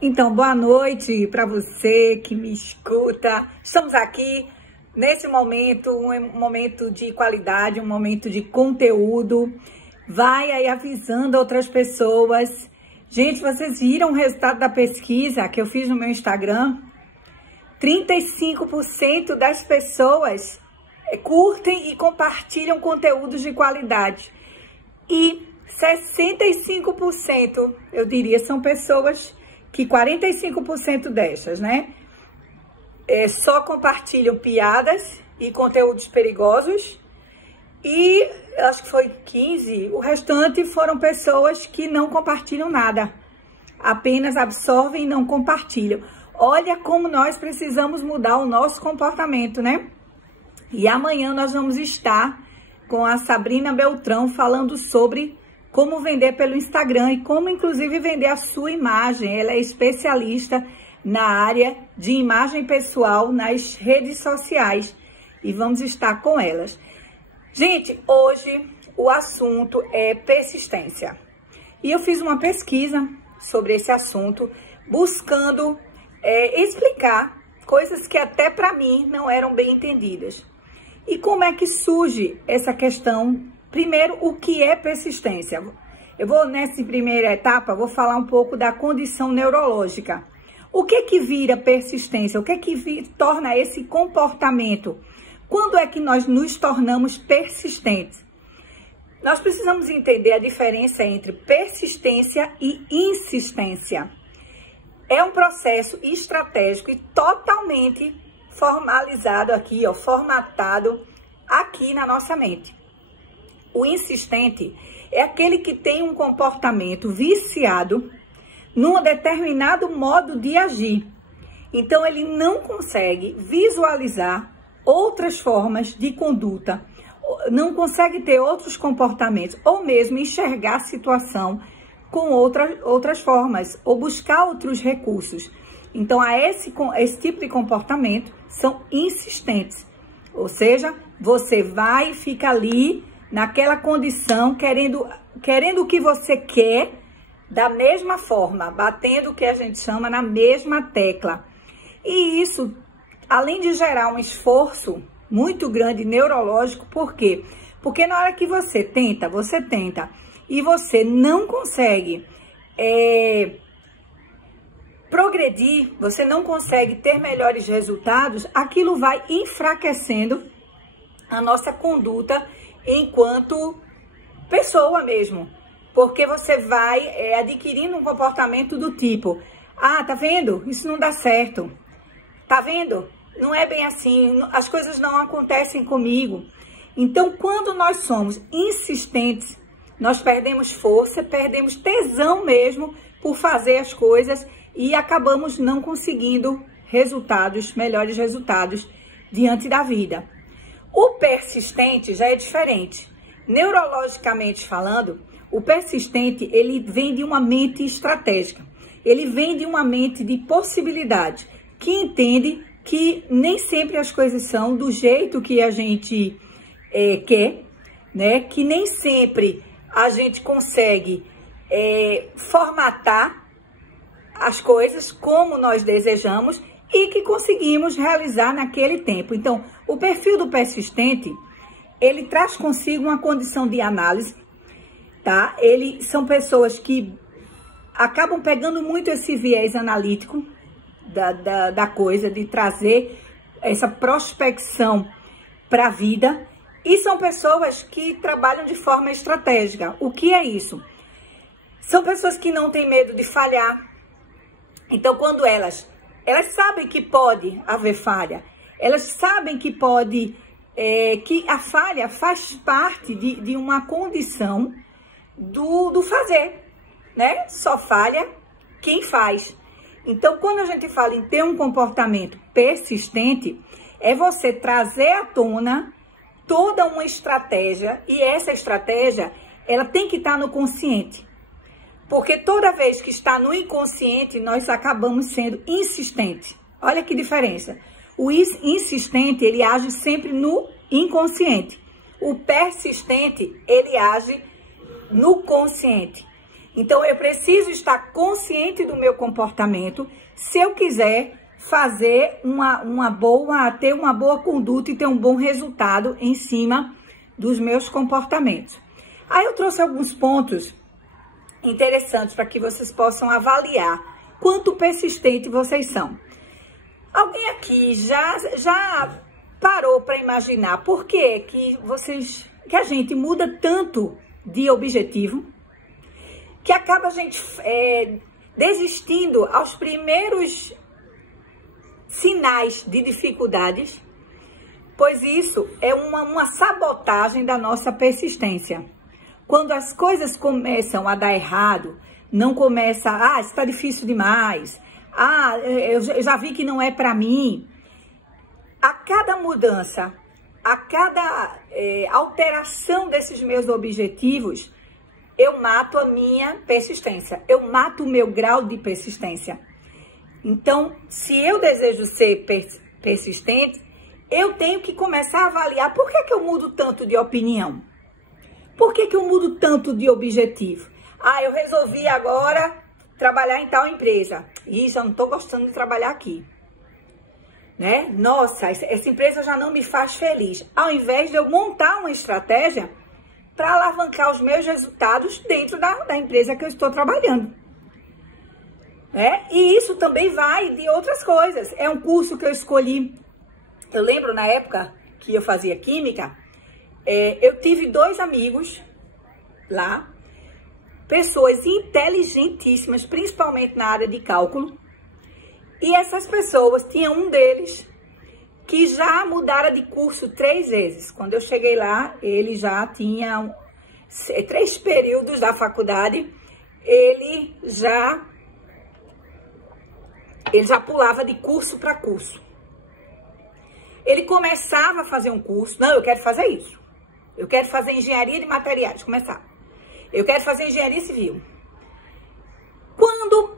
Então, boa noite para você que me escuta. Estamos aqui nesse momento, um momento de qualidade, um momento de conteúdo. Vai aí avisando outras pessoas. Gente, vocês viram o resultado da pesquisa que eu fiz no meu Instagram? 35% das pessoas curtem e compartilham conteúdos de qualidade. E 65%, eu diria, são pessoas que 45% dessas, né? Só compartilham piadas e conteúdos perigosos. E acho que foi 15%, o restante foram pessoas que não compartilham nada. Apenas absorvem e não compartilham. Olha como nós precisamos mudar o nosso comportamento, né? E amanhã nós vamos estar com a Sabrina Beltrão falando sobre como vender pelo Instagram e como, inclusive, vender a sua imagem. Ela é especialista na área de imagem pessoal nas redes sociais e vamos estar com elas. Gente, hoje o assunto é persistência. E eu fiz uma pesquisa sobre esse assunto, buscando explicar coisas que até para mim não eram bem entendidas. E como é que surge essa questão? Primeiro, o que é persistência? Eu vou, nessa primeira etapa, vou falar um pouco da condição neurológica. O que vira persistência? O que torna esse comportamento? Quando é que nós nos tornamos persistentes? Nós precisamos entender a diferença entre persistência e insistência. É um processo estratégico e totalmente formalizado aqui, formatado aqui na nossa mente. O insistente é aquele que tem um comportamento viciado num determinado modo de agir. Então, ele não consegue visualizar outras formas de conduta, não consegue ter outros comportamentos, ou mesmo enxergar a situação com outras formas, ou buscar outros recursos. Então, esse tipo de comportamento são insistentes. Ou seja, você vai e fica ali naquela condição, querendo o que você quer, da mesma forma, batendo o que a gente chama na mesma tecla. E isso, além de gerar um esforço muito grande neurológico, por quê? Porque na hora que você tenta, e você não consegue progredir, você não consegue ter melhores resultados, aquilo vai enfraquecendo a nossa conduta enquanto pessoa mesmo, porque você vai adquirindo um comportamento do tipo, tá vendo? Isso não dá certo, tá vendo? Não é bem assim, as coisas não acontecem comigo. Então, quando nós somos insistentes, nós perdemos força, perdemos tesão mesmo por fazer as coisas e acabamos não conseguindo melhores resultados diante da vida. O persistente já é diferente. Neurologicamente falando, o persistente, ele vem de uma mente estratégica. Ele vem de uma mente de possibilidade, que entende que nem sempre as coisas são do jeito que a gente quer, né? Que nem sempre a gente consegue formatar as coisas como nós desejamos e que conseguimos realizar naquele tempo. Então, o perfil do persistente, ele traz consigo uma condição de análise, tá? São pessoas que acabam pegando muito esse viés analítico da coisa, de trazer essa prospecção para a vida, e são pessoas que trabalham de forma estratégica. O que é isso? São pessoas que não têm medo de falhar. Então, quando elas sabem que pode haver falha, elas sabem que que a falha faz parte de uma condição do fazer, né? Só falha quem faz. Então, quando a gente fala em ter um comportamento persistente, é você trazer à tona toda uma estratégia, e essa estratégia, ela tem que estar no consciente. Porque toda vez que está no inconsciente, nós acabamos sendo insistentes. Olha que diferença. O insistente, ele age sempre no inconsciente. O persistente, ele age no consciente. Então, eu preciso estar consciente do meu comportamento se eu quiser fazer ter uma boa conduta e ter um bom resultado em cima dos meus comportamentos. Aí eu trouxe alguns pontos interessantes para que vocês possam avaliar quanto persistente vocês são. Alguém aqui já parou para imaginar por que a gente muda tanto de objetivo, que acaba a gente desistindo aos primeiros sinais de dificuldades? Pois isso é uma sabotagem da nossa persistência. Quando as coisas começam a dar errado, não começa, está difícil demais, eu já vi que não é para mim. A cada mudança, a cada alteração desses meus objetivos, eu mato a minha persistência, eu mato o meu grau de persistência. Então, se eu desejo ser persistente, eu tenho que começar a avaliar por que eu mudo tanto de opinião. Por que eu mudo tanto de objetivo? Eu resolvi agora trabalhar em tal empresa. Já não estou gostando de trabalhar aqui. Né? Nossa, essa empresa já não me faz feliz. Ao invés de eu montar uma estratégia para alavancar os meus resultados dentro da empresa que eu estou trabalhando. E isso também vai de outras coisas. É um curso que eu escolhi. Eu lembro na época que eu fazia química, eu tive 2 amigos lá, pessoas inteligentíssimas, principalmente na área de cálculo. E essas pessoas, tinha um deles que já mudara de curso 3 vezes. Quando eu cheguei lá, ele já tinha 3 períodos da faculdade, ele já pulava de curso para curso. Ele começava a fazer um curso, não, eu quero fazer isso. Eu quero fazer engenharia de materiais, começava. Eu quero fazer engenharia civil. Quando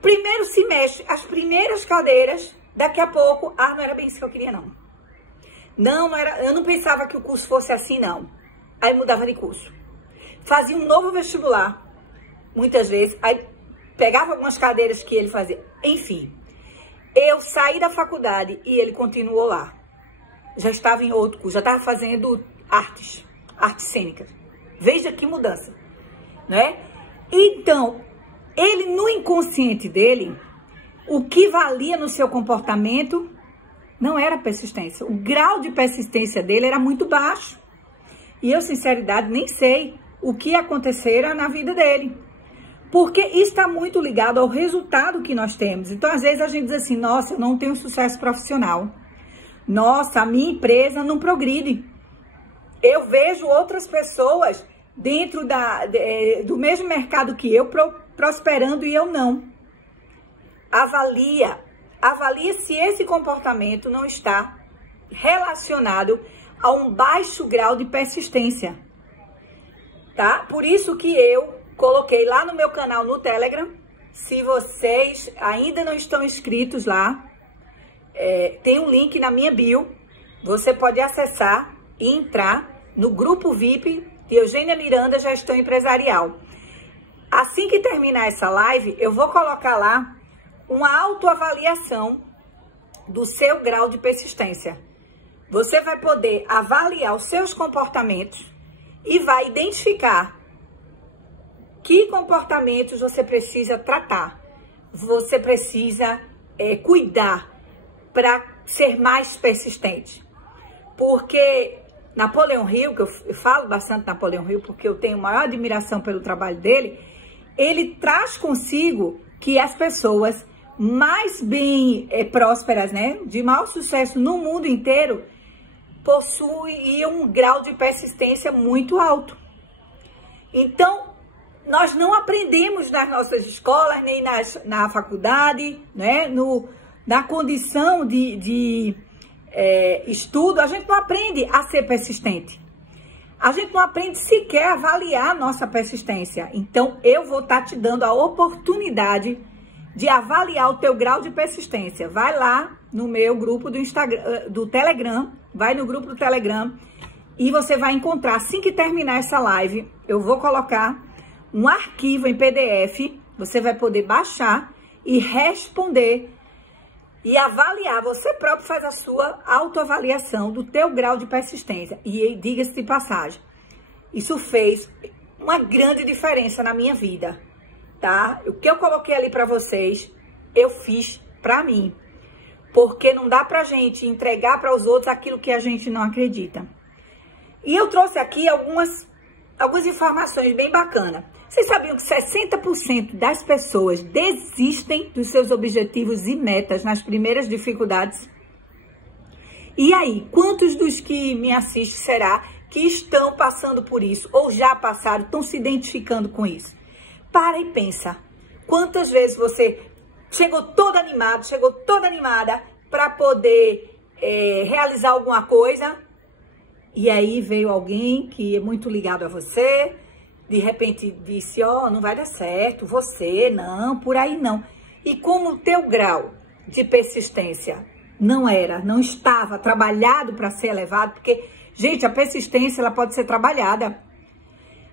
primeiro semestre, as primeiras cadeiras, daqui a pouco, não era bem isso que eu queria, não. Não era, eu não pensava que o curso fosse assim, não. Aí mudava de curso. Fazia um novo vestibular, muitas vezes, aí pegava algumas cadeiras que ele fazia. Enfim, eu saí da faculdade e ele continuou lá. Já estava em outro curso, já estava fazendo artes cênicas. Veja que mudança, né? Então, ele no inconsciente dele, o que valia no seu comportamento não era persistência. O grau de persistência dele era muito baixo. E eu, sinceridade, nem sei o que acontecera na vida dele. Porque isso está muito ligado ao resultado que nós temos. Então, às vezes, a gente diz assim, nossa, eu não tenho sucesso profissional. Nossa, a minha empresa não progride. Eu vejo outras pessoas dentro do mesmo mercado que eu, prosperando e eu não. Avalia se esse comportamento não está relacionado a um baixo grau de persistência, tá? Por isso que eu coloquei lá no meu canal no Telegram. Se vocês ainda não estão inscritos lá, tem um link na minha bio. Você pode acessar e entrar no grupo VIP de Eugênia Miranda, Gestão Empresarial. Assim que terminar essa live, eu vou colocar lá uma autoavaliação do seu grau de persistência. Você vai poder avaliar os seus comportamentos e vai identificar que comportamentos você precisa tratar, você precisa cuidar para ser mais persistente. Porque Napoleão Hill, que eu falo bastante Napoleão Hill porque eu tenho maior admiração pelo trabalho dele, ele traz consigo que as pessoas mais bem prósperas, né, de maior sucesso no mundo inteiro, possuem um grau de persistência muito alto. Então, nós não aprendemos nas nossas escolas, nem na faculdade, né, na condição de estudo, a gente não aprende a ser persistente. A gente não aprende sequer a avaliar a nossa persistência. Então, eu vou estar te dando a oportunidade de avaliar o teu grau de persistência. Vai lá no meu grupo do Telegram, vai no grupo do Telegram e você vai encontrar, assim que terminar essa live, eu vou colocar um arquivo em PDF, você vai poder baixar e responder e avaliar. Você próprio faz a sua autoavaliação do teu grau de persistência. E diga-se de passagem, isso fez uma grande diferença na minha vida, tá? O que eu coloquei ali para vocês, eu fiz para mim. Porque não dá pra gente entregar para os outros aquilo que a gente não acredita. E eu trouxe aqui algumas informações bem bacanas. Vocês sabiam que 60% das pessoas desistem dos seus objetivos e metas nas primeiras dificuldades? E aí, quantos dos que me assistem será que estão passando por isso, ou já passaram, estão se identificando com isso? Para e pensa. Quantas vezes você chegou todo animado, chegou toda animada para poder realizar alguma coisa, e aí veio alguém que é muito ligado a você, de repente disse, ó, não vai dar certo, você, não, por aí não. E como o teu grau de persistência não estava trabalhado para ser elevado, porque, gente, a persistência, ela pode ser trabalhada.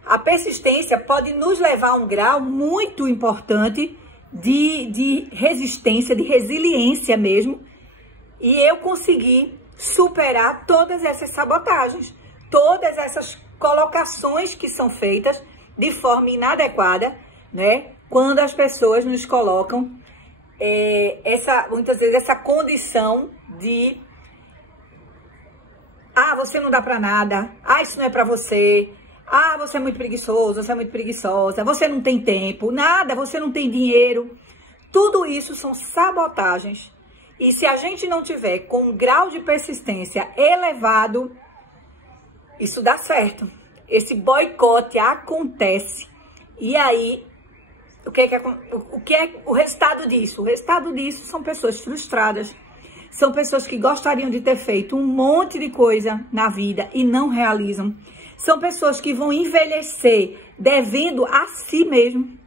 A persistência pode nos levar a um grau muito importante de resistência, de resiliência mesmo. E eu consegui superar todas essas sabotagens, todas essas colocações que são feitas de forma inadequada, né? Quando as pessoas nos colocam muitas vezes essa condição de você não dá pra nada, isso não é pra você, você é muito preguiçoso, você é muito preguiçosa, você não tem tempo, nada, você não tem dinheiro. Tudo isso são sabotagens. E se a gente não tiver com um grau de persistência elevado, isso dá certo. Esse boicote acontece. E aí, o que é o resultado disso? O resultado disso são pessoas frustradas. São pessoas que gostariam de ter feito um monte de coisa na vida e não realizam. São pessoas que vão envelhecer devendo a si mesmo.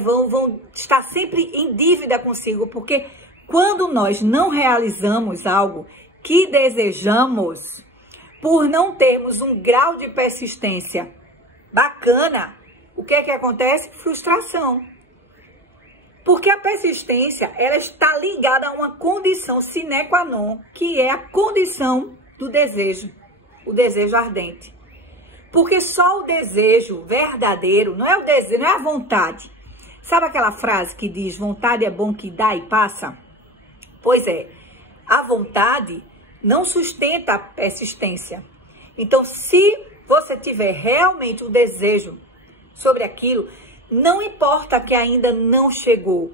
Vão estar sempre em dívida consigo, porque quando nós não realizamos algo que desejamos, por não termos um grau de persistência bacana, o que é que acontece? Frustração. Porque a persistência, ela está ligada a uma condição sine qua non, que é a condição do desejo, o desejo ardente. Porque só o desejo verdadeiro, não é o desejo, não é a vontade. Sabe aquela frase que diz, vontade é bom que dá e passa? Pois é, a vontade não sustenta a persistência. Então, se você tiver realmente o desejo sobre aquilo, não importa que ainda não chegou,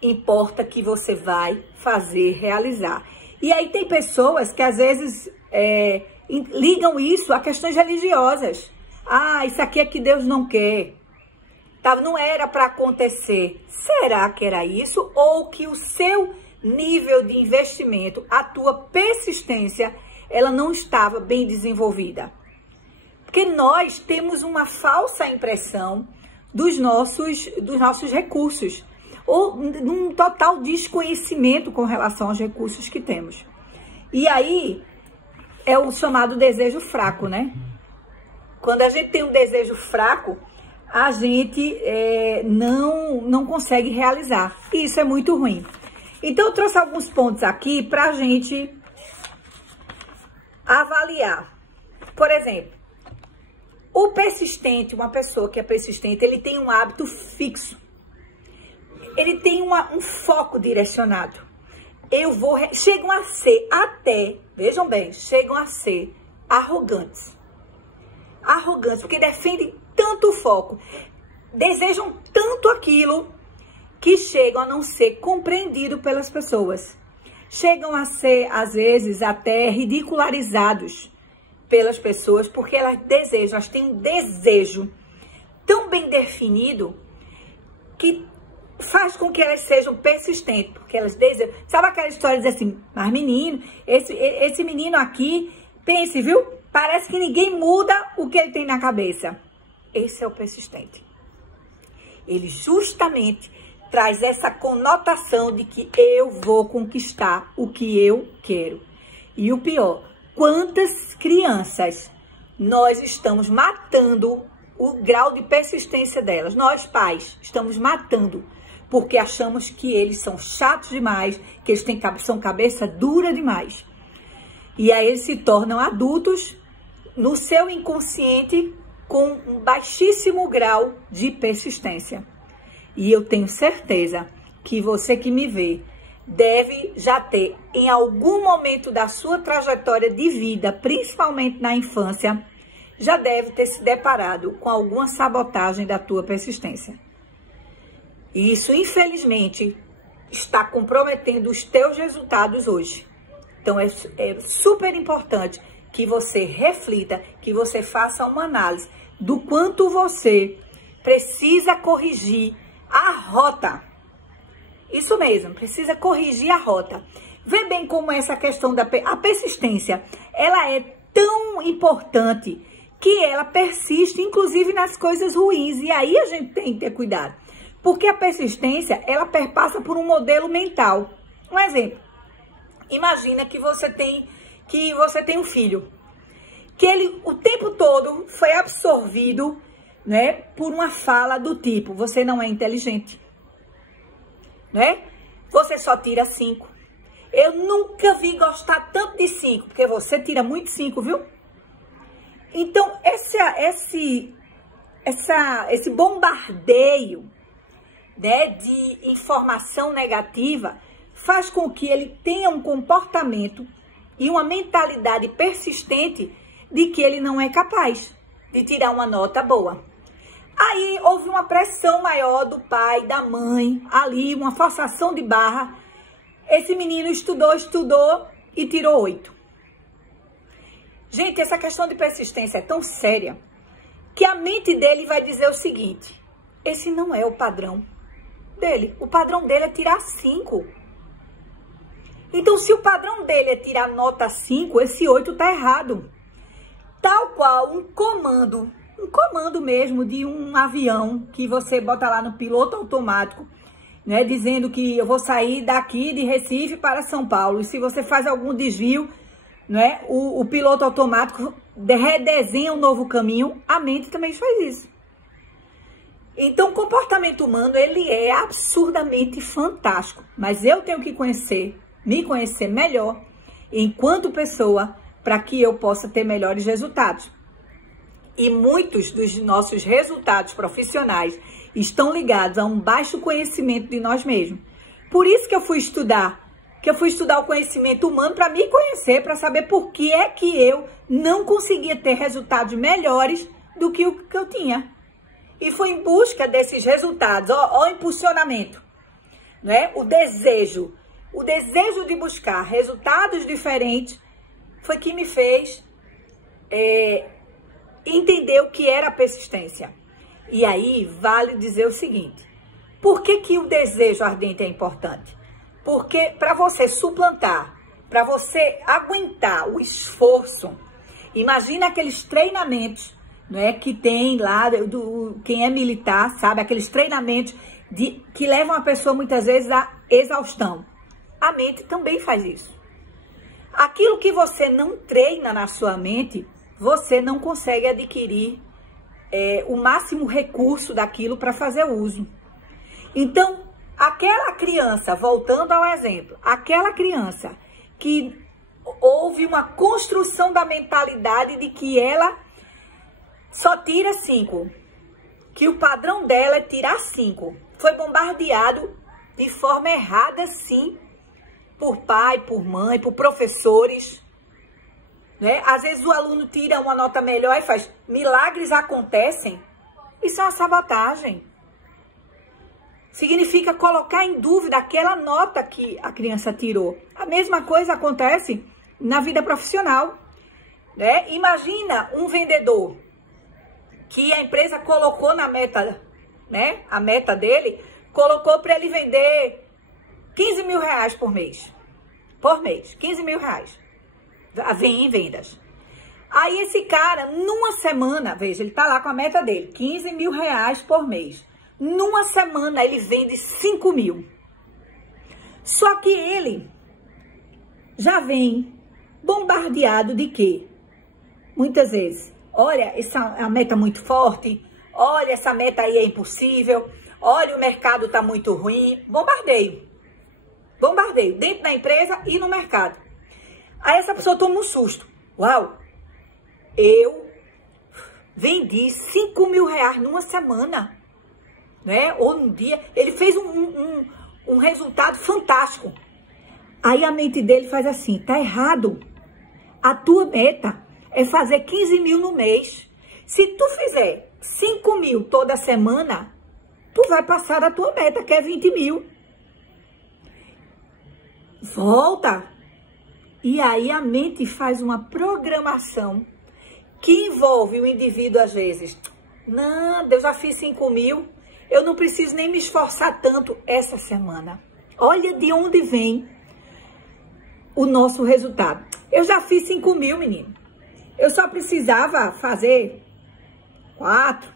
importa que você vai fazer, realizar. E aí tem pessoas que às vezes ligam isso a questões religiosas. Isso aqui é que Deus não quer. Não era para acontecer. Será que era isso? Ou que o seu nível de investimento, a tua persistência, ela não estava bem desenvolvida? Porque nós temos uma falsa impressão dos nossos recursos, ou num total desconhecimento com relação aos recursos que temos. E aí é o chamado desejo fraco, né? Quando a gente tem um desejo fraco, a gente não consegue realizar. E isso é muito ruim. Então, eu trouxe alguns pontos aqui para a gente avaliar. Por exemplo, o persistente, uma pessoa que é persistente, ele tem um hábito fixo. Ele tem um foco direcionado. Chegam a ser até, vejam bem, chegam a ser arrogantes. Arrogantes, porque defendem tanto o foco, desejam tanto aquilo, que chegam a não ser compreendidos pelas pessoas. Chegam a ser, às vezes, até ridicularizados pelas pessoas, porque elas têm um desejo tão bem definido que faz com que elas sejam persistentes, porque elas desejam. Sabe aquela história de dizer assim, mas menino, esse menino aqui, pense, viu? Parece que ninguém muda o que ele tem na cabeça. Esse é o persistente. Ele justamente traz essa conotação de que eu vou conquistar o que eu quero. E o pior, quantas crianças nós estamos matando o grau de persistência delas. Nós, pais, estamos matando porque achamos que eles são chatos demais, que eles são cabeça dura demais. E aí eles se tornam adultos no seu inconsciente com um baixíssimo grau de persistência. E eu tenho certeza que você que me vê deve já ter, em algum momento da sua trajetória de vida, principalmente na infância, já deve ter se deparado com alguma sabotagem da tua persistência. E isso, infelizmente, está comprometendo os teus resultados hoje. Então, é super importante que você reflita, que você faça uma análise do quanto você precisa corrigir a rota. Isso mesmo, precisa corrigir a rota. Vê bem como essa questão da persistência, ela é tão importante que ela persiste, inclusive nas coisas ruins. E aí a gente tem que ter cuidado. Porque a persistência, ela perpassa por um modelo mental. Um exemplo. Imagina que você tem um filho. Que ele, o tempo todo, foi absorvido, né, por uma fala do tipo: você não é inteligente. Né? Você só tira 5. Eu nunca vi gostar tanto de 5, porque você tira muito 5, viu? Então, esse bombardeio, né, de informação negativa faz com que ele tenha um comportamento e uma mentalidade persistente de que ele não é capaz de tirar uma nota boa. Aí houve uma pressão maior do pai, da mãe, ali, uma forçação de barra. Esse menino estudou e tirou 8. Gente, essa questão de persistência é tão séria que a mente dele vai dizer o seguinte: esse não é o padrão dele. O padrão dele é tirar 5. Então, se o padrão dele é tirar nota 5, esse 8 tá errado. Tal qual um comando mesmo de um avião que você bota lá no piloto automático, né, dizendo que eu vou sair daqui de Recife para São Paulo. E se você faz algum desvio, né, o piloto automático redesenha um novo caminho. A mente também faz isso. Então, o comportamento humano, ele é absurdamente fantástico. Mas eu tenho que me conhecer melhor enquanto pessoa, para que eu possa ter melhores resultados. E muitos dos nossos resultados profissionais estão ligados a um baixo conhecimento de nós mesmos. Por isso que eu fui estudar o conhecimento humano, para me conhecer, para saber por que é que eu não conseguia ter resultados melhores do que o que eu tinha. E foi em busca desses resultados, ó, o impulsionamento, né? O desejo de buscar resultados diferentes foi que me fez entender o que era a persistência. E aí vale dizer o seguinte: por que o desejo ardente é importante? Porque para você suplantar, para você aguentar o esforço, imagina aqueles treinamentos, né, que tem lá, quem é militar sabe, aqueles treinamentos que levam a pessoa muitas vezes à exaustão. A mente também faz isso. Aquilo que você não treina na sua mente, você não consegue adquirir o máximo recurso daquilo para fazer uso. Então, aquela criança, voltando ao exemplo, aquela criança que houve uma construção da mentalidade de que ela só tira 5, que o padrão dela é tirar 5, foi bombardeado de forma errada, sim, por pai, por mãe, por professores, né? Às vezes o aluno tira uma nota melhor e faz milagres acontecem. Isso é uma sabotagem. Significa colocar em dúvida aquela nota que a criança tirou. A mesma coisa acontece na vida profissional, né? Imagina um vendedor que a empresa colocou na meta, né? A meta dele colocou para ele vender 15 mil reais por mês. Por mês, 15 mil reais. Vem em vendas. Aí esse cara, numa semana, veja, ele tá lá com a meta dele, 15 mil reais por mês. Numa semana ele vende 5 mil. Só que ele já vem bombardeado de quê? Muitas vezes, olha, essa é uma meta muito forte, olha, essa meta aí é impossível, olha, o mercado tá muito ruim. Bombardeio. Bombardeio, dentro da empresa e no mercado. Aí essa pessoa toma um susto. Uau, eu vendi 5 mil reais numa semana, né? Ou num dia. Ele fez um resultado fantástico. Aí a mente dele faz assim, tá errado. A tua meta é fazer 15 mil no mês. Se tu fizer 5 mil toda semana, tu vai passar da tua meta, que é 20 mil. Volta. E aí a mente faz uma programação que envolve o indivíduo, às vezes. Não, eu já fiz 5 mil, eu não preciso nem me esforçar tanto essa semana. Olha de onde vem o nosso resultado. Eu já fiz 5 mil, menino. Eu só precisava fazer 4,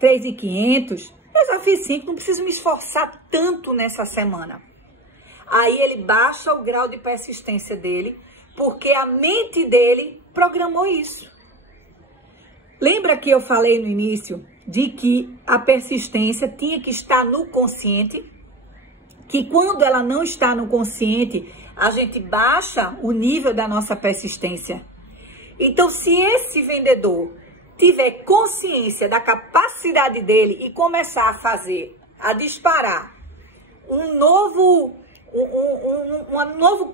3.500. Eu já fiz 5, não preciso me esforçar tanto nessa semana. Aí ele baixa o grau de persistência dele, porque a mente dele programou isso. Lembra que eu falei no início de que a persistência tinha que estar no consciente? Que quando ela não está no consciente, a gente baixa o nível da nossa persistência. Então, se esse vendedor tiver consciência da capacidade dele e começar a fazer, a disparar um novo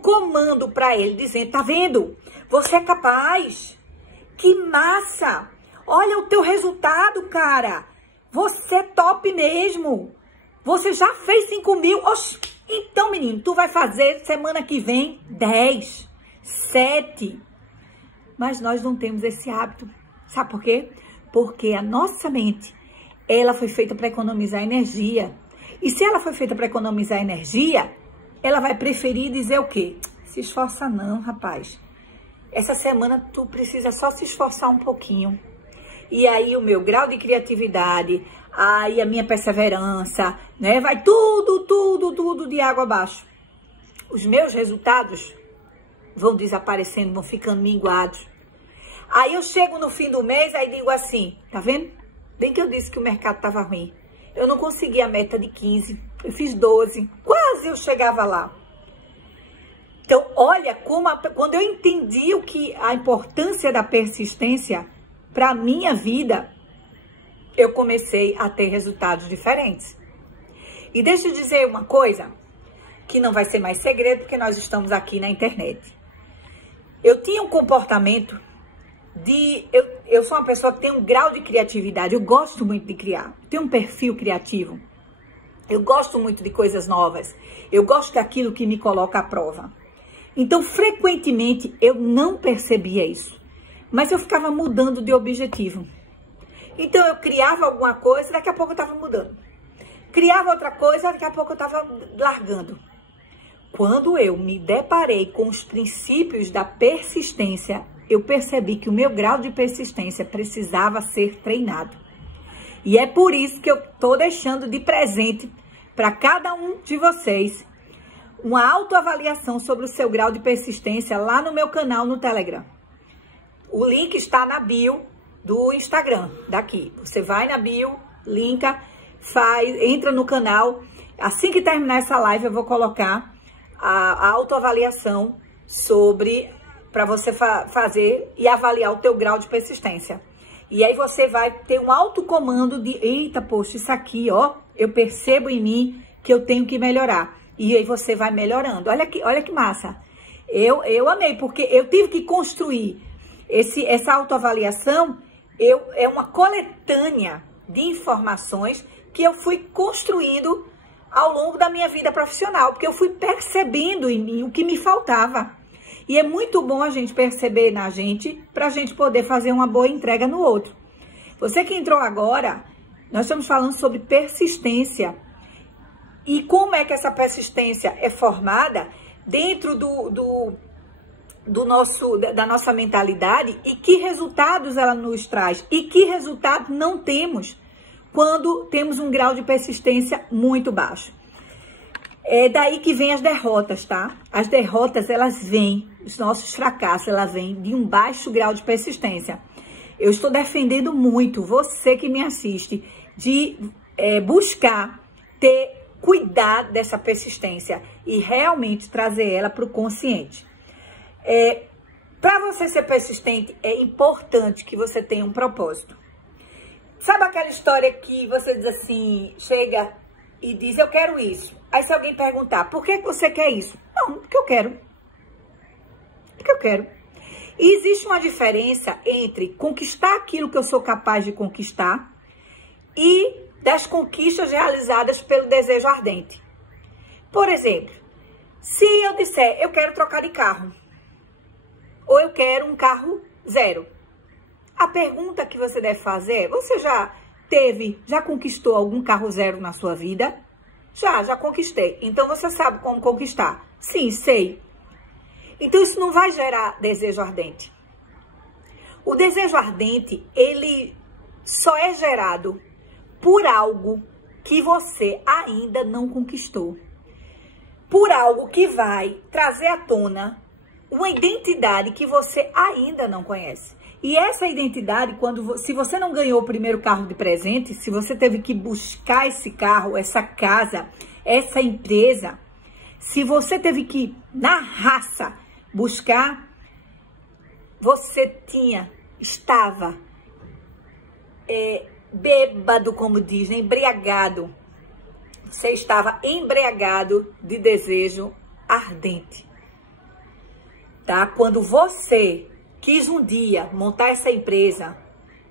comando para ele, dizendo, tá vendo? Você é capaz. Que massa. Olha o teu resultado, cara. Você é top mesmo. Você já fez 5 mil. Oxi. Então, menino, tu vai fazer semana que vem 10, 7. Mas nós não temos esse hábito. Sabe por quê? Porque a nossa mente, ela foi feita para economizar energia. E se ela foi feita para economizar energia, ela vai preferir dizer o quê? Se esforça não, rapaz. Essa semana tu precisa só se esforçar um pouquinho. E aí o meu grau de criatividade, aí a minha perseverança, né? Vai tudo de água abaixo. Os meus resultados vão desaparecendo, vão ficando minguados. Aí eu chego no fim do mês, aí digo assim, tá vendo? Bem que eu disse que o mercado estava ruim. Eu não consegui a meta de 15, eu fiz 12, quase eu chegava lá. Então, olha como quando eu entendi a importância da persistência para a minha vida, eu comecei a ter resultados diferentes. E deixa eu dizer uma coisa, que não vai ser mais segredo, porque nós estamos aqui na internet. Eu tinha um comportamento eu sou uma pessoa que tem um grau de criatividade, eu gosto muito de criar, tenho um perfil criativo, eu gosto muito de coisas novas, eu gosto daquilo que me coloca à prova. Então, frequentemente, eu não percebia isso, mas eu ficava mudando de objetivo. Então, eu criava alguma coisa, daqui a pouco eu estava mudando. Criava outra coisa, daqui a pouco eu estava largando. Quando eu me deparei com os princípios da persistência, eu percebi que o meu grau de persistência precisava ser treinado. E é por isso que eu estou deixando de presente para cada um de vocês uma autoavaliação sobre o seu grau de persistência lá no meu canal no Telegram. O link está na bio do Instagram, daqui. Você vai na bio, linka, entra no canal. Assim que terminar essa live, eu vou colocar a autoavaliação para você fazer e avaliar o teu grau de persistência. E aí você vai ter um autocomando de, eita, poxa, isso aqui, ó, eu percebo em mim que eu tenho que melhorar. E aí você vai melhorando. Olha que massa. Eu amei, porque eu tive que construir essa autoavaliação. É uma coletânea de informações que eu fui construindo ao longo da minha vida profissional, porque eu fui percebendo em mim o que me faltava. E é muito bom a gente perceber na gente, para a gente poder fazer uma boa entrega no outro. Você que entrou agora, nós estamos falando sobre persistência. E como é que essa persistência é formada dentro da nossa mentalidade e que resultados ela nos traz e que resultado não temos quando temos um grau de persistência muito baixo. É daí que vem as derrotas, tá? As derrotas, elas vêm, os nossos fracassos, elas vêm de um baixo grau de persistência. eu estou defendendo muito você que me assiste de buscar cuidar dessa persistência e realmente trazer ela para o consciente. Para você ser persistente, é importante que você tenha um propósito. Sabe aquela história que você diz assim, chega e diz, eu quero isso. Aí se alguém perguntar, por que você quer isso? Não, porque eu quero. Porque eu quero. E existe uma diferença entre conquistar aquilo que eu sou capaz de conquistar e das conquistas realizadas pelo desejo ardente. Por exemplo, se eu disser, eu quero trocar de carro, ou eu quero um carro zero, a pergunta que você deve fazer é, você já conquistou algum carro zero na sua vida? Já conquistei. Então você sabe como conquistar? Sim, sei. Então isso não vai gerar desejo ardente. O desejo ardente, ele só é gerado por algo que você ainda não conquistou. Por algo que vai trazer à tona uma identidade que você ainda não conhece. E essa identidade, se você não ganhou o primeiro carro de presente, se você teve que buscar esse carro, essa casa, essa empresa, se você teve que, na raça, buscar, você estava bêbado, como dizem, embriagado. Você estava embriagado de desejo ardente. Tá? Quando você quis um dia montar essa empresa,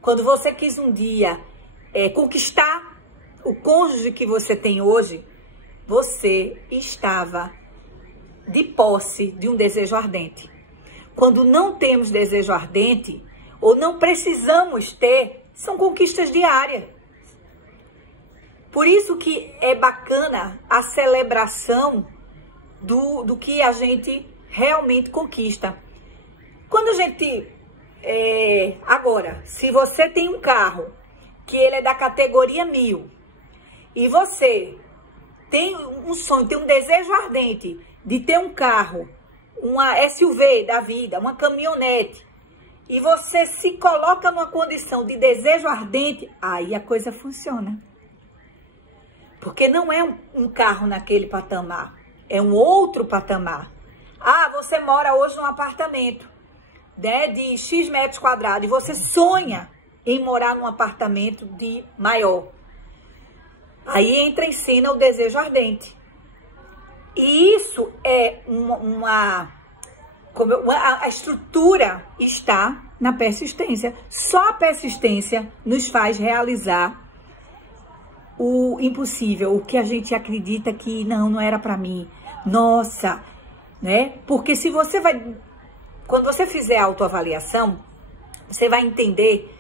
quando você quis um dia conquistar o cônjuge que você tem hoje, você estava de posse de um desejo ardente. Quando não temos desejo ardente, ou não precisamos ter, são conquistas diárias. Por isso que é bacana a celebração do que a gente realmente conquista. Quando a gente... agora, se você tem um carro que ele é da categoria 1000 e você tem um sonho, tem um desejo ardente de ter um carro, uma SUV da vida, uma caminhonete, e você se coloca numa condição de desejo ardente, aí a coisa funciona. Porque não é um carro naquele patamar, é um outro patamar. Ah, você mora hoje num apartamento, né, de X metros quadrados, e você sonha em morar num apartamento de maior. Aí entra em cena o desejo ardente. E isso é a estrutura está na persistência. Só a persistência nos faz realizar o impossível, o que a gente acredita que não era para mim. Nossa, né? Porque se você quando você fizer a autoavaliação, você vai entender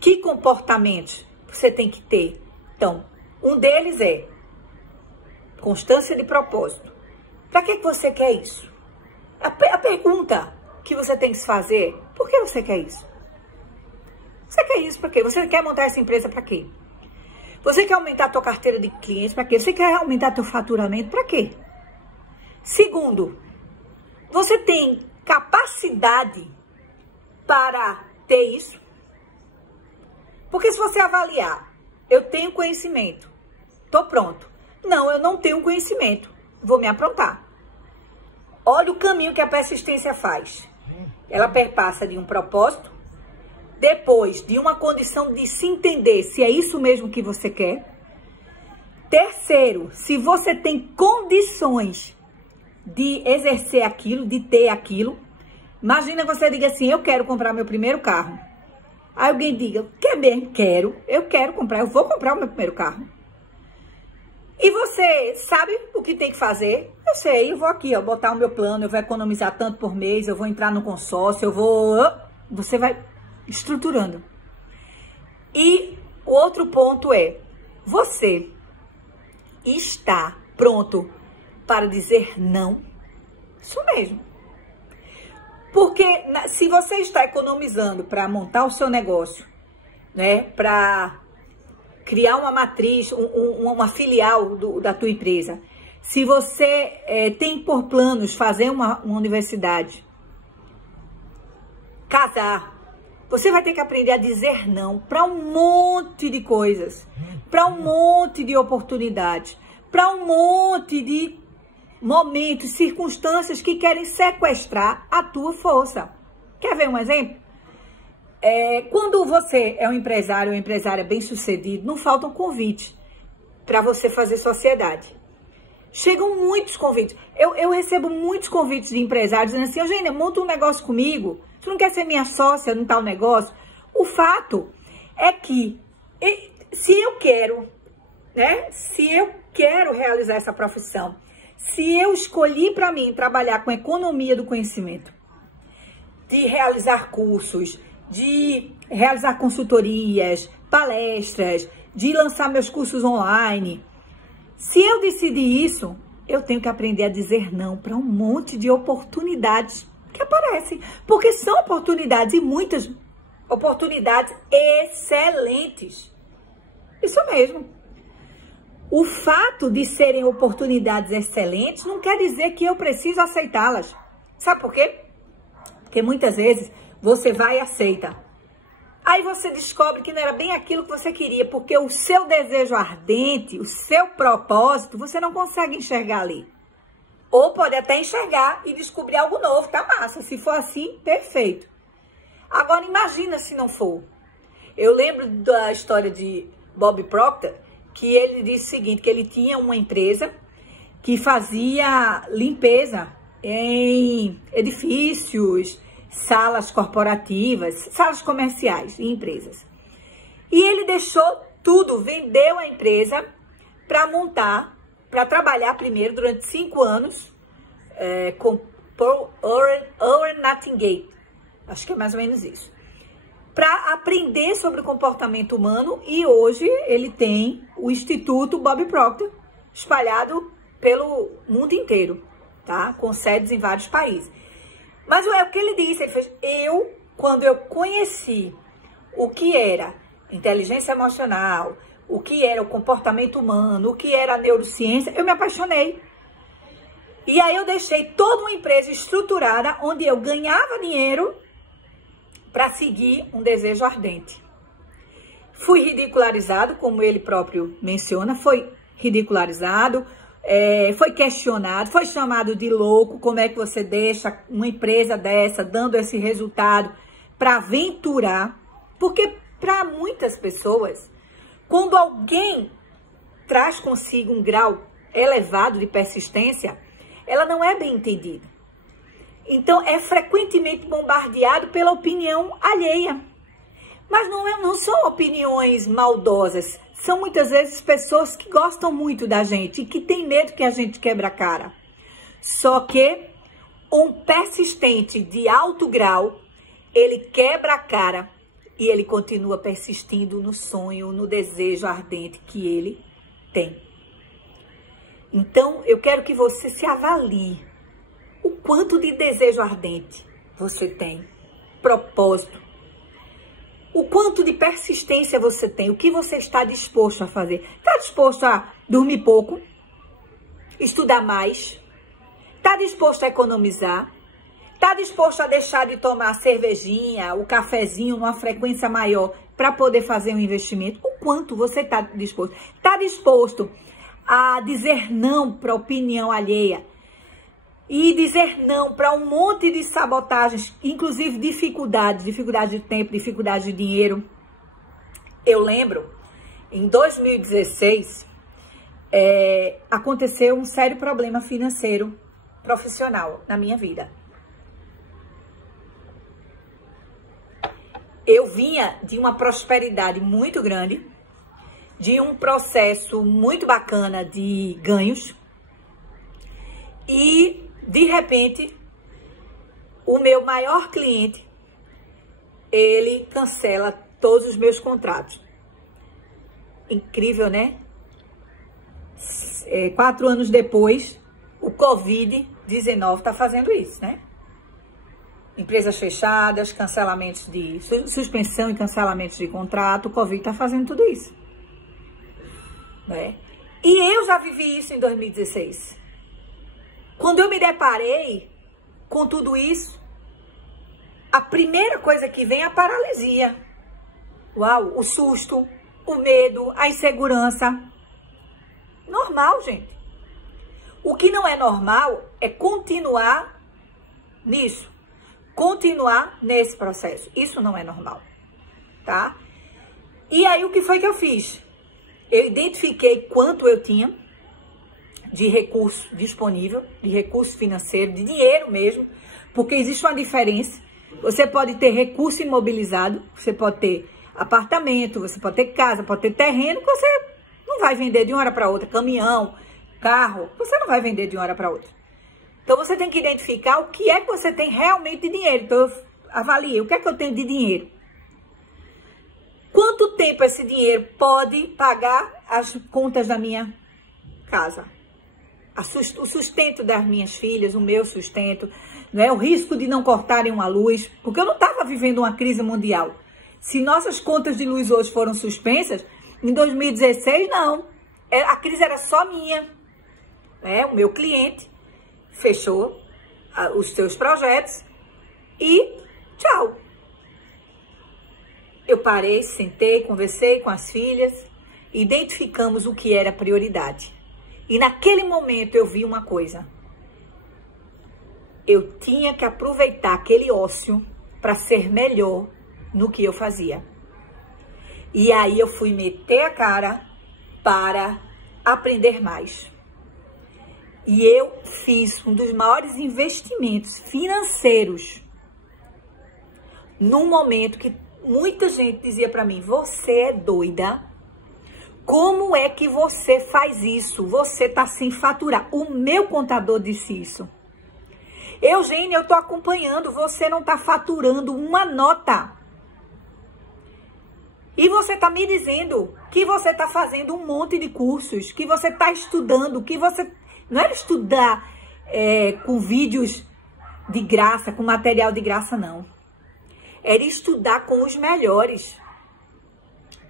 que comportamentos você tem que ter. Então, um deles é constância de propósito. Para que você quer isso? A pergunta que você tem que se fazer, por que você quer isso? Você quer isso para quê? Você quer montar essa empresa para quê? Você quer aumentar a tua carteira de clientes para quê? Você quer aumentar teu faturamento para quê? Segundo, você tem capacidade para ter isso? Porque se você avaliar, eu tenho conhecimento, tô pronto. Não, eu não tenho conhecimento, vou me aprontar. Olha o caminho que a persistência faz. Ela perpassa de um propósito, depois de uma condição de se entender se é isso mesmo que você quer. Terceiro, se você tem condições de exercer aquilo, de ter aquilo. Imagina que você diga assim, eu quero comprar meu primeiro carro. Aí alguém diga, quer bem? Quero, eu quero comprar, eu vou comprar o meu primeiro carro. E você sabe o que tem que fazer? Eu sei, eu vou aqui, ó, botar o meu plano, eu vou economizar tanto por mês, eu vou entrar no consórcio, eu vou... Você vai estruturando. E o outro ponto é, você está pronto para dizer não? Isso mesmo. Porque se você está economizando para montar o seu negócio, né, para criar uma matriz, uma filial da tua empresa, se você tem por planos fazer uma universidade, casar, Você vai ter que aprender a dizer não para um monte de coisas, para um monte de oportunidades, para um monte de momentos, circunstâncias que querem sequestrar a tua força. Quer ver um exemplo? Quando você é um empresário ou empresária bem-sucedido, não faltam convites para você fazer sociedade. Chegam muitos convites. Eu recebo muitos convites de empresários dizendo assim: Eugênia, monta um negócio comigo. Você não quer ser minha sócia num tal negócio? O fato é que se eu quero, né? Se eu quero realizar essa profissão, se eu escolhi para mim trabalhar com economia do conhecimento, de realizar cursos, de realizar consultorias, palestras, de lançar meus cursos online, se eu decidir isso, eu tenho que aprender a dizer não para um monte de oportunidades que aparecem, porque são oportunidades e muitas oportunidades excelentes. Isso mesmo. O fato de serem oportunidades excelentes não quer dizer que eu preciso aceitá-las. Sabe por quê? Porque muitas vezes você vai e aceita. Aí você descobre que não era bem aquilo que você queria, porque o seu desejo ardente, o seu propósito, você não consegue enxergar ali. Ou pode até enxergar e descobrir algo novo, tá massa. Se for assim, perfeito. Agora imagina se não for. Eu lembro da história de Bob Proctor, que ele disse o seguinte, que ele tinha uma empresa que fazia limpeza em edifícios, salas corporativas, salas comerciais e empresas. E ele deixou tudo, vendeu a empresa para montar, para trabalhar primeiro durante 5 anos com Oren Nightingale, acho que é mais ou menos isso, para aprender sobre o comportamento humano, e hoje ele tem o Instituto Bob Proctor espalhado pelo mundo inteiro, tá? Com sedes em vários países. Mas é o que ele disse, ele fez, quando eu conheci o que era inteligência emocional, o que era o comportamento humano, o que era a neurociência, eu me apaixonei. E aí eu deixei toda uma empresa estruturada onde eu ganhava dinheiro para seguir um desejo ardente. Fui ridicularizado, como ele próprio menciona, foi ridicularizado, foi questionado, foi chamado de louco. Como é que você deixa uma empresa dessa dando esse resultado para aventurar? Porque para muitas pessoas, quando alguém traz consigo um grau elevado de persistência, ela não é bem entendida. Então, é frequentemente bombardeado pela opinião alheia. Mas não são opiniões maldosas. São muitas vezes pessoas que gostam muito da gente e que têm medo que a gente quebre a cara. Só que um persistente de alto grau, ele quebra a cara e ele continua persistindo no sonho, no desejo ardente que ele tem. Então, eu quero que você se avalie. O quanto de desejo ardente você tem, propósito, o quanto de persistência você tem, o que você está disposto a fazer. Está disposto a dormir pouco, estudar mais, está disposto a economizar, está disposto a deixar de tomar a cervejinha, o cafezinho numa frequência maior para poder fazer um investimento? O quanto você está disposto? Está disposto a dizer não para a opinião alheia? E dizer não para um monte de sabotagens, inclusive dificuldade de tempo, dificuldade de dinheiro. Eu lembro, em 2016, aconteceu um sério problema financeiro profissional na minha vida. Eu vinha de uma prosperidade muito grande, de um processo muito bacana de ganhos, e de repente, o meu maior cliente, ele cancela todos os meus contratos. Incrível, né? 4 anos depois, o Covid-19 está fazendo isso, né? Empresas fechadas, cancelamentos de suspensão e cancelamentos de contrato, o Covid está fazendo tudo isso, né? E eu já vivi isso em 2016. Quando eu me deparei com tudo isso, a primeira coisa que vem é a paralisia. Uau, o susto, o medo, a insegurança. Normal, gente. O que não é normal é continuar nisso. Continuar nesse processo. Isso não é normal, tá? E aí, o que foi que eu fiz? Eu identifiquei quanto eu tinha de recurso disponível, de recurso financeiro, de dinheiro mesmo, porque existe uma diferença. Você pode ter recurso imobilizado, você pode ter apartamento, você pode ter casa, pode ter terreno, que você não vai vender de uma hora para outra. Caminhão, carro, você não vai vender de uma hora para outra. Então, você tem que identificar o que é que você tem realmente de dinheiro. Então, eu avaliei o que é que eu tenho de dinheiro. Quanto tempo esse dinheiro pode pagar as contas da minha casa? O sustento das minhas filhas, o meu sustento, né? O risco de não cortarem uma luz, porque eu não estava vivendo uma crise mundial. Se nossas contas de luz hoje foram suspensas, em 2016, não. A crise era só minha. Né? O meu cliente fechou os seus projetos e tchau. Eu parei, sentei, conversei com as filhas, identificamos o que era prioridade. E naquele momento eu vi uma coisa. Eu tinha que aproveitar aquele ócio para ser melhor no que eu fazia. E aí eu fui meter a cara para aprender mais. E eu fiz um dos maiores investimentos financeiros num momento que muita gente dizia para mim, você é doida? Como é que você faz isso? Você tá sem faturar. O meu contador disse isso. Eugênia, eu tô acompanhando, você não tá faturando uma nota. E você tá me dizendo que você tá fazendo um monte de cursos, que você tá estudando, que você... Não era estudar com vídeos de graça, com material de graça, não. Era estudar com os melhores.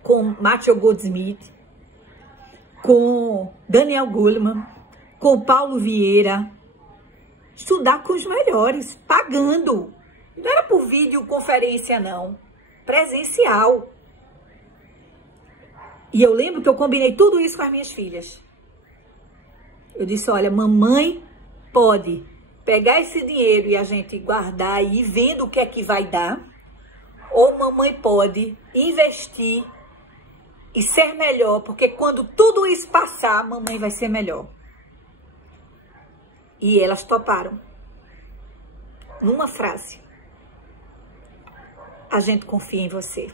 Com Matthew Goldsmith, com Daniel Goleman, com Paulo Vieira. Estudar com os melhores, pagando. Não era por videoconferência, não. Presencial. E eu lembro que eu combinei tudo isso com as minhas filhas. Eu disse, olha, mamãe pode pegar esse dinheiro e a gente guardar e ir vendo o que é que vai dar. Ou mamãe pode investir e ser melhor, porque quando tudo isso passar, mamãe vai ser melhor. E elas toparam. Numa frase. A gente confia em você.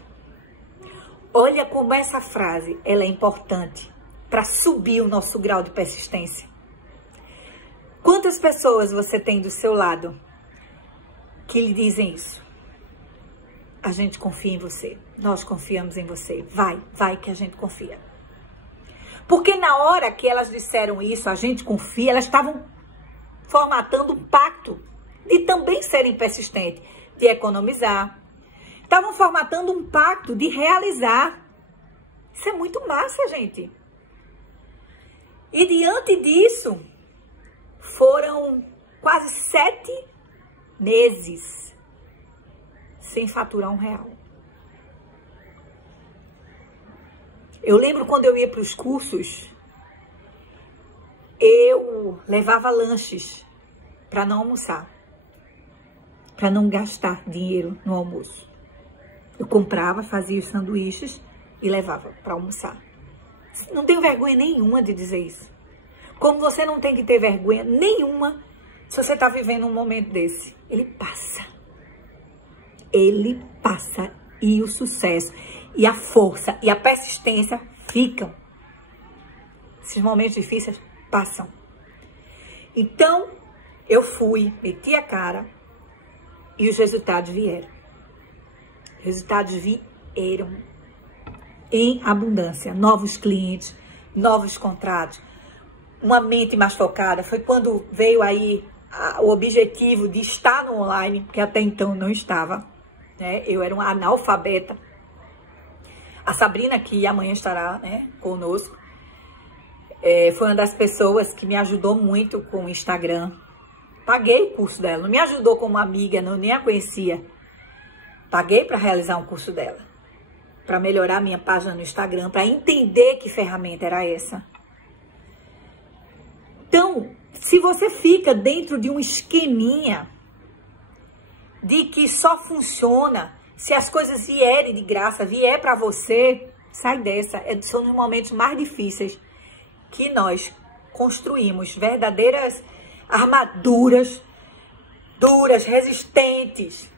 Olha como essa frase, ela é importante para subir o nosso grau de persistência. Quantas pessoas você tem do seu lado que lhe dizem isso? A gente confia em você. Nós confiamos em você. Vai que a gente confia. Porque na hora que elas disseram isso, a gente confia, elas estavam formatando um pacto de também serem persistentes, de economizar. Estavam formatando um pacto de realizar. Isso é muito massa, gente. E diante disso, foram quase 7 meses sem faturar R$1. Eu lembro quando eu ia para os cursos, eu levava lanches para não almoçar, para não gastar dinheiro no almoço. Eu comprava, fazia os sanduíches e levava para almoçar. Não tenho vergonha nenhuma de dizer isso. Como você não tem que ter vergonha nenhuma se você está vivendo um momento desse. Ele passa. Ele passa. E o sucesso, e a força, e a persistência ficam. Esses momentos difíceis passam. Então, eu fui, meti a cara e os resultados vieram. Os resultados vieram em abundância. Novos clientes, novos contratos, uma mente mais focada. Foi quando veio aí o objetivo de estar no online, porque até então não estava, né? Eu era uma analfabeta. A Sabrina, que amanhã estará, né, conosco, foi uma das pessoas que me ajudou muito com o Instagram. Paguei o curso dela, não me ajudou como amiga, não, nem a conhecia. Paguei para realizar um curso dela, para melhorar minha página no Instagram, para entender que ferramenta era essa. Então, se você fica dentro de um esqueminha de que só funciona se as coisas vierem de graça, vier para você, sai dessa. São os momentos mais difíceis que nós construímos verdadeiras armaduras duras, resistentes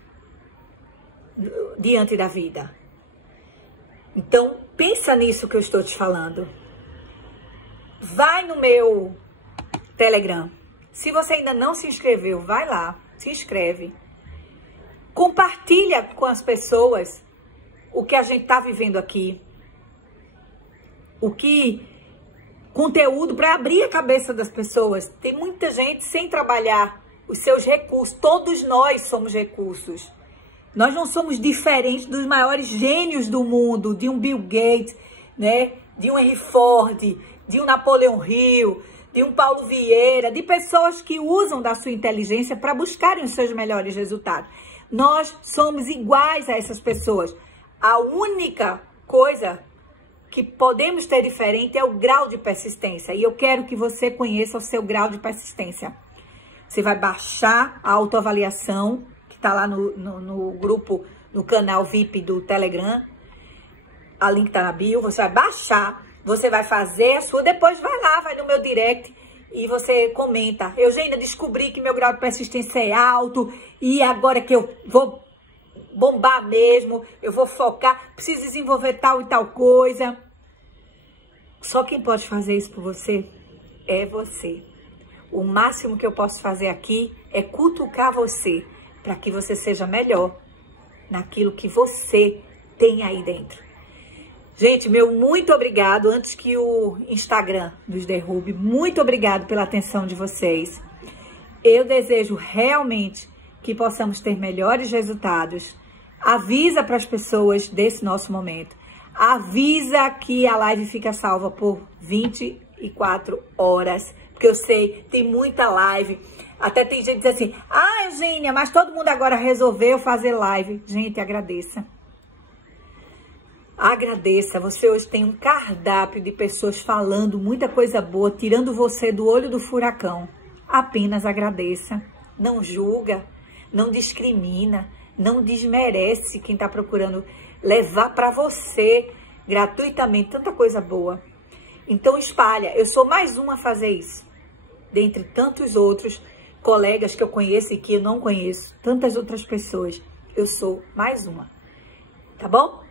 diante da vida. Então, pensa nisso que eu estou te falando. Vai no meu Telegram. Se você ainda não se inscreveu, vai lá, se inscreve. Compartilha com as pessoas o que a gente está vivendo aqui. Conteúdo para abrir a cabeça das pessoas. Tem muita gente sem trabalhar os seus recursos. Todos nós somos recursos. Nós não somos diferentes dos maiores gênios do mundo, de um Bill Gates, né? De um Henry Ford, de um Napoleão Hill, de um Paulo Vieira, de pessoas que usam da sua inteligência para buscarem os seus melhores resultados. Nós somos iguais a essas pessoas. A única coisa que podemos ter diferente é o grau de persistência. E eu quero que você conheça o seu grau de persistência. Você vai baixar a autoavaliação, que está lá no grupo, no canal VIP do Telegram. A link está na bio. Você vai baixar, você vai fazer a sua, depois vai lá, vai no meu direct e você comenta. Eugênia, descobri que meu grau de persistência é alto e agora que eu vou bombar mesmo, eu vou focar, preciso desenvolver tal e tal coisa. Só quem pode fazer isso por você é você. O máximo que eu posso fazer aqui é cutucar você para que você seja melhor naquilo que você tem aí dentro. Gente, meu muito obrigado, antes que o Instagram nos derrube, muito obrigado pela atenção de vocês. Eu desejo realmente que possamos ter melhores resultados. Avisa para as pessoas desse nosso momento. Avisa que a live fica salva por 24 horas. Porque eu sei, tem muita live. Até tem gente que diz assim, ah, Eugênia, mas todo mundo agora resolveu fazer live. Gente, agradeça. Agradeça. Você hoje tem um cardápio de pessoas falando muita coisa boa, tirando você do olho do furacão. Apenas agradeça. Não julga, não discrimina, não desmerece quem está procurando levar para você gratuitamente tanta coisa boa. Então espalha. Eu sou mais uma a fazer isso. Dentre tantos outros colegas que eu conheço e que eu não conheço, tantas outras pessoas, eu sou mais uma. Tá bom?